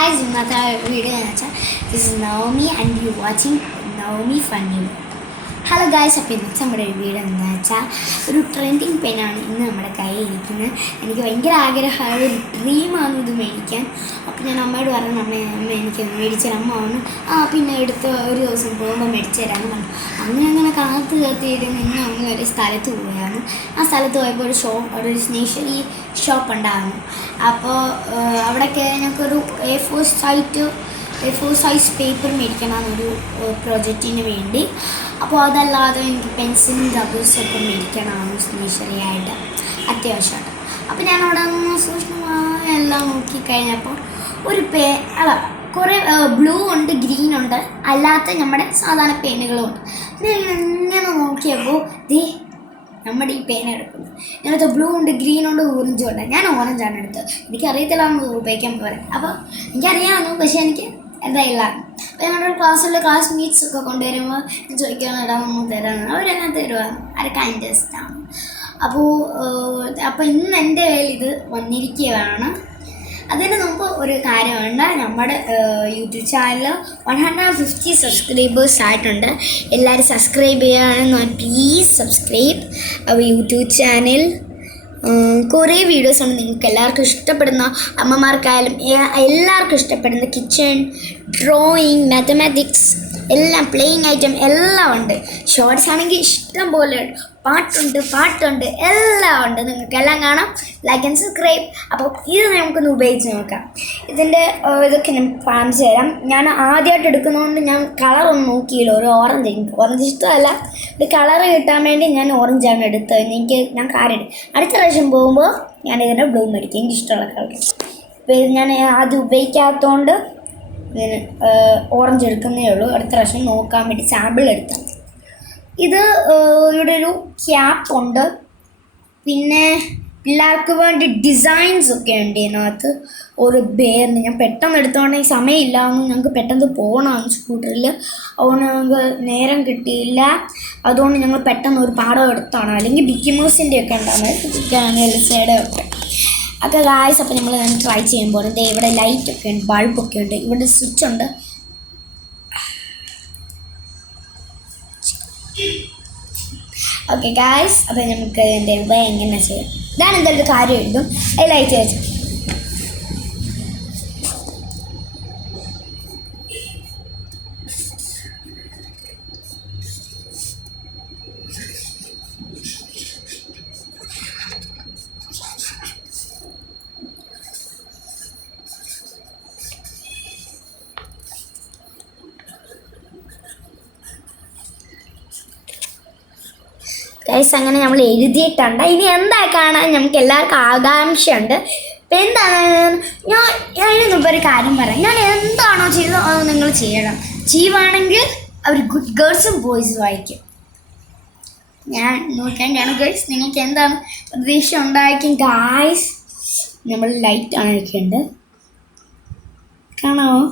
guys, ഇന്നത്തെ video എന്ന് വെച്ചാൽ this is Navami and you watching Navami funny. Hello guys, അപ്പോൾ ഇന്നത്തെ നമ്മുടെ ഒരു വീഡിയോ എന്ന് വെച്ചാൽ ഒരു ട്രെൻഡിങ് പെന്നാണ് ഇന്ന് നമ്മുടെ കയ്യിൽ ഇരിക്കുന്നത്. എനിക്ക് ഭയങ്കര ആഗ്രഹമായ ഒരു ഡ്രീമാണ് ഇത് മേടിക്കാൻ. അപ്പോൾ ഞാൻ അമ്മയോട് പറഞ്ഞു, അമ്മ എനിക്ക് മേടിച്ചാൽ അമ്മ വന്നു പിന്നെ എടുത്ത് ഒരു ദിവസം പോകുമ്പോൾ മേടിച്ചു തരാമെന്ന് പറഞ്ഞു. അങ്ങനെ കാത്തിരുന്ന് ഇന്ന് അമ്മ ഒരു സ്ഥലത്ത് പോയായിരുന്നു. ആ സ്ഥലത്ത് പോയപ്പോൾ ഒരു സ്റ്റേഷനറി ഷോപ്പ് ഉണ്ടായിരുന്നു. അപ്പോൾ അവിടെയൊക്കെ ഞങ്ങൾക്കൊരു A4 സൈസ് പേപ്പർ മേടിക്കണമെന്നൊരു പ്രോജക്റ്റിന് വേണ്ടി. അപ്പോൾ അതല്ലാതെ എനിക്ക് പെൻസിലും റബ്ബേഴ്സൊക്കെ മേടിക്കണമെന്ന് സ്റ്റേഷനറി ആയിട്ട് അത്യാവശ്യമായിട്ട്. അപ്പോൾ ഞാൻ അവിടെ നിന്ന് സൂക്ഷ്മമായി എല്ലാം നോക്കിക്കഴിഞ്ഞപ്പോൾ ഒരു കുറേ ബ്ലൂ ഉണ്ട്, ഗ്രീൻ ഉണ്ട്, അല്ലാത്ത നമ്മുടെ സാധാരണ പെന്നുകളും ഉണ്ട്. ഞാൻ ഇങ്ങനെ നോക്കിയപ്പോൾ നമ്മുടെ ഈ പേന എടുക്കുന്നത് ഞാനത് ബ്ലൂ ഉണ്ട്, ഗ്രീൻ ഉണ്ട്, ഓറഞ്ചും ഉണ്ട്. ഞാൻ ഓറഞ്ചാണ് എടുത്തത്. എനിക്കറിയത്തില്ല ഉപയോഗിക്കാൻ പോരാ. അപ്പോൾ എനിക്കറിയാമെന്നു, പക്ഷേ എനിക്ക് എന്തായില്ല. അപ്പോൾ ഞങ്ങളുടെ ക്ലാസ്മേറ്റ്സ് ഒക്കെ കൊണ്ടുവരുമ്പോൾ ഞാൻ ചോദിക്കാൻ ഇടാമെന്ന് തരാമെന്ന് അവരെല്ലാം തരുവാണ്. അതൊക്കെ അതിൻ്റെ ഇഷ്ടമാണ്. അപ്പോൾ ഇന്ന് എൻ്റെ കയ്യിൽ ഇത് വന്നിരിക്കുകയാണ്. അതിന് മുമ്പ് ഒരു കാര്യമുണ്ട്, നമ്മുടെ യൂട്യൂബ് ചാനൽ 150 സബ്സ്ക്രൈബേഴ്സ് ആയിട്ടുണ്ട്. എല്ലാവരും സബ്സ്ക്രൈബ് ചെയ്യാനെന്ന് പ്ലീസ് സബ്സ്ക്രൈബ് അവർ യൂട്യൂബ് ചാനൽ. കുറേ വീഡിയോസുണ്ട് നിങ്ങൾക്ക് എല്ലാവർക്കും ഇഷ്ടപ്പെടുന്ന, അമ്മമാർക്കായാലും എല്ലാവർക്കും ഇഷ്ടപ്പെടുന്ന കിച്ചൺ, ഡ്രോയിങ്, മാത്തമാറ്റിക്സ് എല്ലാം, പ്ലേയിങ് ഐറ്റം എല്ലാം ഉണ്ട്. ഷോർട്സ് ആണെങ്കിൽ ഇഷ്ടം പോലെ പാട്ടുണ്ട് എല്ലാം ഉണ്ട്. നിങ്ങൾക്കെല്ലാം കാണാം. Like and subscribe. അപ്പോൾ ഇത് നമുക്കൊന്ന് ഉപയോഗിച്ച് നോക്കാം. ഇതിൻ്റെ ഇതൊക്കെ ഞാൻ കാണിച്ചു തരാം. ഞാൻ ആദ്യമായിട്ട് എടുക്കുന്നതുകൊണ്ട് ഞാൻ കളറൊന്നും നോക്കിയില്ല. ഒരു ഓറഞ്ച് ഇഷ്ടമല്ല, ഒരു കളറ് കിട്ടാൻ വേണ്ടി ഞാൻ ഓറഞ്ചാണ് എടുത്തത്. ഞാൻ കാര്യം അടുത്ത പ്രാവശ്യം പോകുമ്പോൾ ഞാൻ ഇതിൻ്റെ ബ്ലൂ മേടിക്കും, എനിക്കിഷ്ടമുള്ള കളർ. ഇപ്പോൾ ഇത് ഞാൻ ആദ്യം ഉപയോഗിക്കാത്തതുകൊണ്ട് ഓറഞ്ച് എടുക്കുന്നേ ഉള്ളൂ. അടുത്ത പ്രാവശ്യം നോക്കാൻ വേണ്ടി സാമ്പിൾ എടുത്താൽ. ഇത് ഇവിടെ ഒരു ക്യാപ്പ് ഉണ്ട്, പിന്നെ പിള്ളേർക്ക് വേണ്ടി ഡിസൈൻസ് ഒക്കെ ഉണ്ട് ഇതിനകത്ത്. ഒരു ബെയറിന് ഞാൻ പെട്ടെന്ന് എടുത്തോണ്ടെങ്കിൽ സമയമില്ലാന്ന്, ഞങ്ങൾക്ക് പെട്ടെന്ന് പോകണമെന്ന് സ്കൂട്ടറിൽ. അതുകൊണ്ട് ഞങ്ങൾക്ക് നേരം കിട്ടിയില്ല. അതുകൊണ്ട് ഞങ്ങൾ പെട്ടെന്ന് ഒരു പാടം എടുത്താണ്. അല്ലെങ്കിൽ ബിക്കി മൗസിൻ്റെ ഒക്കെ ഉണ്ടാകുന്നത്, എൽസയുടെ ഒക്കെ ഗായ്സ്. അപ്പോൾ നമ്മൾ ട്രൈ ചെയ്യുമ്പോൾ ഇവിടെ ലൈറ്റൊക്കെ ഉണ്ട്, ബൾബൊക്കെ ഉണ്ട്, ഇവിടെ സ്വിച്ച് ഉണ്ട്. ഓക്കെ ഗായ്സ്, അപ്പോൾ നമുക്ക് എൻ്റെ എങ്ങനെ ചെയ്യാം. ഇതാണ് എന്തൊരു കാര്യം എഴുതും ലൈറ്റ് വെച്ച്. ഗൈസ്, അങ്ങനെ നമ്മൾ എഴുതിയിട്ടുണ്ട്. ഇനി എന്താ കാണാൻ നമുക്ക് എല്ലാവർക്കും ആകാംക്ഷയുണ്ട്. ഇപ്പം എന്താണ് അതിന് മുമ്പ് ഒരു കാര്യം പറയാം. ഞാൻ എന്താണോ ചെയ്തത് അത് നിങ്ങൾ ചെയ്യണം. ചെയ്യുവാണെങ്കിൽ അവർ ഗുഡ് ഗേൾസും ബോയ്സും ആയിരിക്കും. ഞാൻ നോക്കേണ്ടതാണ് ഗൈസ്, നിങ്ങൾക്ക് എന്താണ് പ്രതീക്ഷ ഉണ്ടായിരിക്കും. ഗായ്സ്, നമ്മൾ ലൈറ്റാണ് വെക്കേണ്ടത്, കാണാമോ?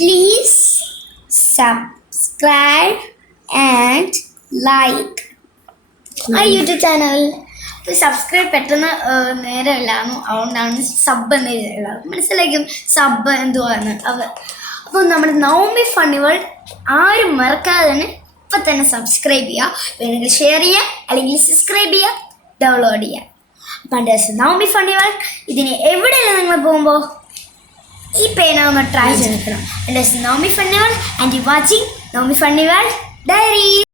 Please subscribe and like our YouTube channel. അപ്പോൾ സബ്സ്ക്രൈബ് പെട്ടെന്ന് നേരമില്ലായിരുന്നു, അതുകൊണ്ടാണ് സബ് എന്ന് എഴുതുന്നത്. മനസ്സിലാക്കും സബ് എന്തുവാന്ന്. അപ്പോൾ നമ്മുടെ നവമി ഫണ്ണി വേൾഡ് ആരും മറക്കാതെ തന്നെ ഇപ്പം തന്നെ സബ്സ്ക്രൈബ് ചെയ്യുക. വേണമെങ്കിൽ ഷെയർ ചെയ്യുക, അല്ലെങ്കിൽ സബ്സ്ക്രൈബ് ചെയ്യുക, ഡൗൺലോഡ് ചെയ്യുക. അപ്പം നവമി ഫണ്ണി വേൾഡ് ഇതിന് എവിടെയല്ല നിങ്ങൾ പോകുമ്പോൾ ഈ പേന ഒന്ന് ട്രൈ ചെയ്തിരിക്കണം. എൻ്റെ Navami funny world and you watching Navami funny world diary.